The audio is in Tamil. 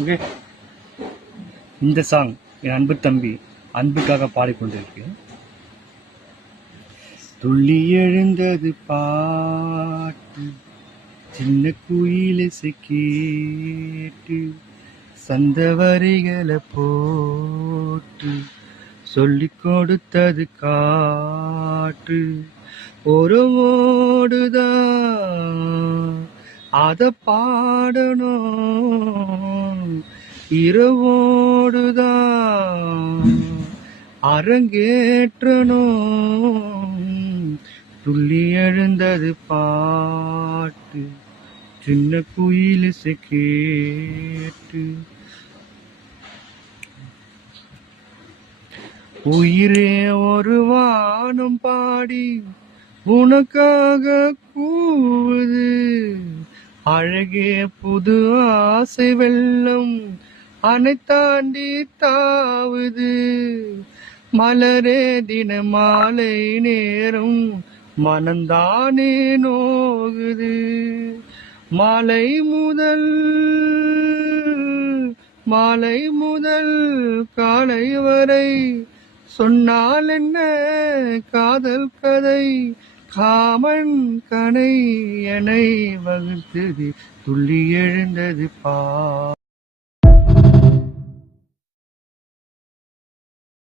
ஓகே, இந்த சாங் என் அன்பு தம்பி அன்புக்காக பாடிக்கொண்டிருக்கு. துள்ளி எழுந்தது பாட்டு, சின்ன குயிலிசை கேட்டு, சந்த வரிகளை போட்டு சொல்லிக் கொடுத்தது காற்று. ஒரு ஓடுதான் அத பாடணும், இரவோடுதான் அரங்கேற்றணும். துள்ளி எழுந்தது பாட்டு, சின்ன குயிலிசை கேட்டு. உயிரே ஒரு வானம் பாடி உனக்காக கூவுது, அழகே புது ஆசை வெள்ளம் அணை தாண்டி தாவுது. மலரே தின மாலை நேரம் மனந்தானே நோகுது. மாலை முதல் காலை வரை சொன்னால் என்ன காதல் கதை, காமன் கனை என்னை வகுத்தது. துள்ளி எழுந்தது